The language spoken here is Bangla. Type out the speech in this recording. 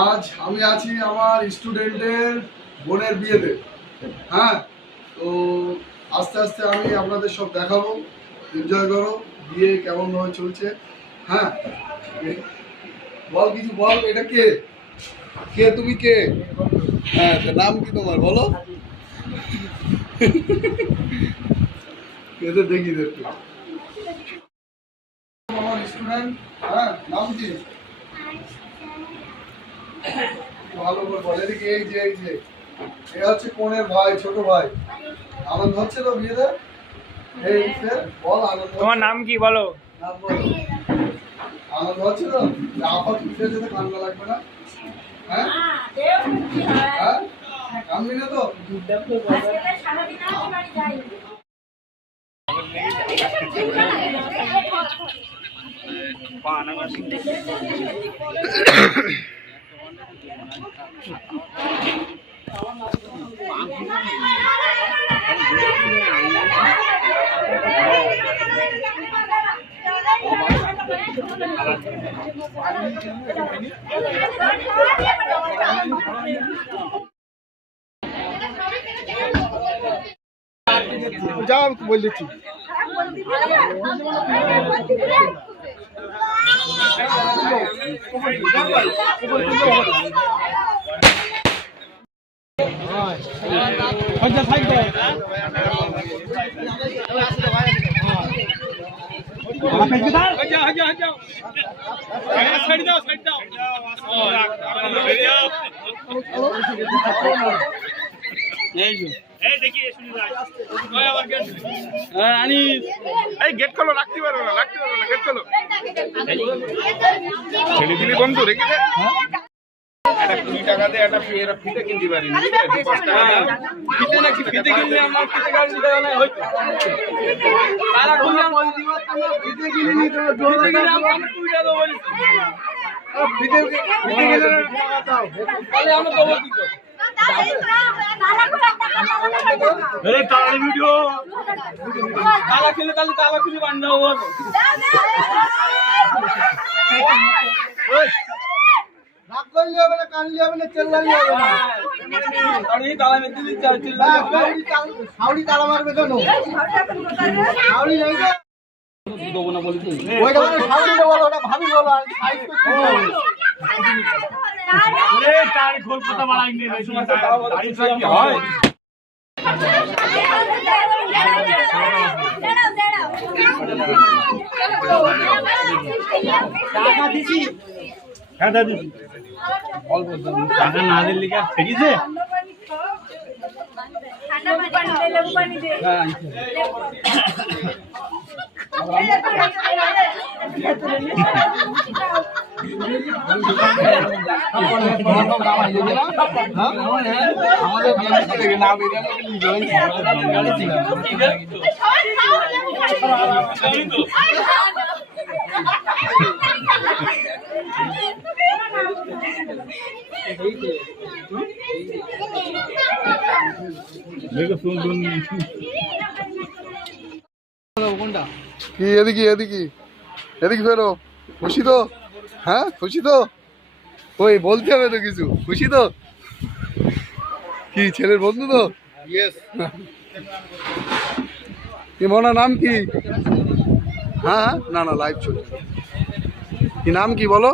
আজ আমি আছি আমার স্টুডেন্টের বোনের বিয়েতে। হ্যাঁ, তো আস্তে আস্তে আমি আপনাদের সব দেখাবো। এনজয় করো, বিয়ে কেমনভাবে চলছে। হ্যাঁ, বল কিছু বল। এটা কে কে তুমি কে? হ্যাঁ, নাম কি তোমার বলো? এদের দেখি দেখতে আমার স্টুডেন্ট। হ্যাঁ, নাম কি? ভালো করে বল। এদিকে এই যে এ হচ্ছে কোনের ভাই, ছোট ভাই। আনন্দ হচ্ছে তো বিয়েতে? এই বল আনন্দ। তোমার নাম কি বলো? নাম বল। আনন্দ হচ্ছে তো? আপাত পিঠে যেতে কান্না লাগবে না? হ্যাঁ হ্যাঁ, কান্দি না তো? যাও বল দিচ্ছি। গেট খোলো, রাখতে পারো না, গেট খোলো। ছেলে দিলি বন্ধু রেখে দে। একটা 20 টাকা দিয়ে একটা ফিতে কিনতে পারি। ফিতে নাকি ফিতে কিনলে আমার ফিতে গাড়ি দিতে না হইতো। তারা বললাম ফিতে কিনে নি তো ফিতে কিনে আমরা 2 টাকা দেবো বলি। ফিতে কিনে দাও। তাহলে আমরা দেবো কি করে? अरे ताला वीडियो ताला खुले बांधना हुआ रात को लिया मैंने कान लिया मैंने चिल्ला लिया और ये ताला में दिल चिल्ला साउडी ताला मार में दोनों साउडी नहीं दो ना बोली तू वो तो साउडी ने बोला भाभी बोला साइज को अरे तार खोल पता बढ़ाएंगे नहीं सुना दाढ़ी से क्या है টাকা দিছি টাকা দিছি অল্প টাকা না দিলে কি ফেরি দে ঠান্ডা পানি দে লেবু পানি দে হ্যাঁ কি এদিকে এদিকে এদিকে ফেরো। খুশি তো? হ্যাঁ খুশি তো? ওই বলতে হবে তো কিছু। খুশি তো? কি ছেলের বন্ধু তো? কি মনার নাম কি? হ্যাঁ না না লাইভ চলছে। কি নাম কি বলো?